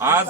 आज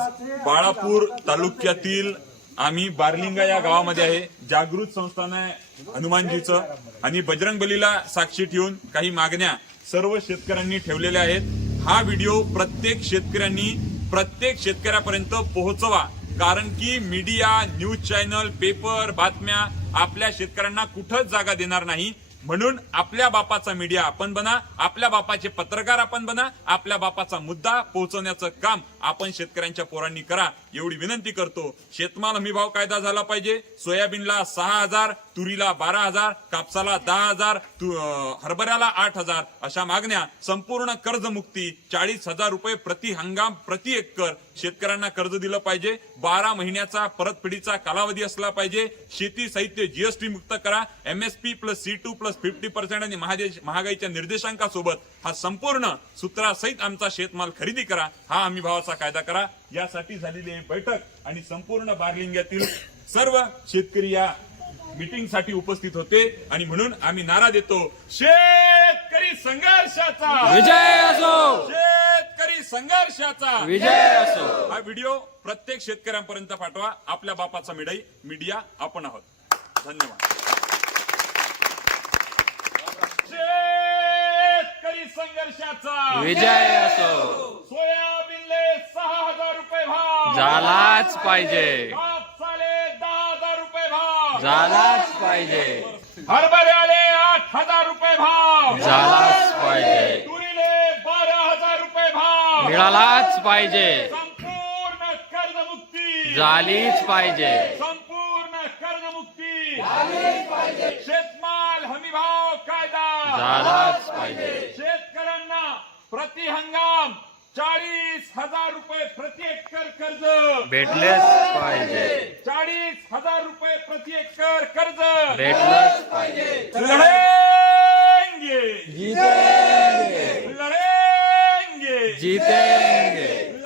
बाळापूर तालुक्यातील आम्ही बारलिंगा या गावामध्ये आहे. जागृत संस्थान आहे हनुमानजीचं. आणि बजरंग बलीला साक्षी ठेवून काही मागण्या सर्व शेतकऱ्यांनी ठेवलेल्या आहेत. हा व्हिडिओ प्रत्येक शेतकऱ्यांनी प्रत्येक शेतकऱ्यापर्यंत पोहोचवा. कारण की मीडिया न्यूज चॅनल पेपर बातम्या आपल्या शेतकऱ्यांना कुठंच जागा देणार नाही. म्हणून आपल्या बापाचा मीडिया आपण बना आपल्या बापाचे पत्रकार आपण बना आपल्या बापाचा मुद्दा पोहोचवण्याचं काम आपण शेतकऱ्यांच्या पोरांनी करा एवढी विनंती करतो. शेतमाल हमी भाव कायदा झाला पाहिजे. सोयाबीनला सहा हजार तुरीला बारा हजार कापसाला दहा हजार तु- हरभऱ्याला आठ हजार अशा मागण्या संपूर्ण कर्जमुक्ती चाळीस हजार रुपये प्रति हंगाम प्रति एकर शेतकऱ्यांना कर्ज दिलं पाहिजे. बारा महिन्याचा परतफेडीचा कालावधी असला पाहिजे. शेती साहित्य जीएसटी मुक्त करा. MSP plus C two plus fifty percent आणि महादेश महागाईच्या निर्देशांकासोबत हा संपूर्ण सूत्रासहित आमचा शेतमाल खरेदी करा हा हमी भावाचा कायदा करा. यासाठी झालेली बैठक आणि संपूर्ण बारलिंग्यातील सर्व शेतकरी या मीटिंगसाठी उपस्थित होते आणि म्हणून आम्ही नारा देतो. शेतकरी संघर्षाचा! विजय असो! शेतकरी संघर्षाचा! विजय असो! हा व्हिडिओ प्रत्येक शेतकऱ्यांपर्यंत पाठवा. आपल्या बापाचा मीडिया मीडिया आपण आहोत. धन्यवाद शेतकरी संघर्षाचा विजय असो. सोयाबीनले सहा हजार रुपये भाव. झालाच पाहिजे. कापसाले दहा हजार रुपये भाव. झालाच पाहिजे. हरभऱ्याले आठ हजार रुपये भाव. झालाच पाहिजे. तुरीले बारा हजार रुपये भाव. मिळालाच पाहिजे. संपूर्ण कर्जमुक्ती. झालीच पाहिजे. संपूर्ण कर्जमुक्ती. शेतमाल हमी भाव कायदा. झालाच पाहिजे. प्रति हंगाम चाळीस हजार रुपये प्रति एकर कर्ज. भेटलेच पाहिजे. चाळीस हजार रुपये प्रति एकर कर्ज. भेटलंच पाहिजे. लढेंगे. लढेंगे. जीते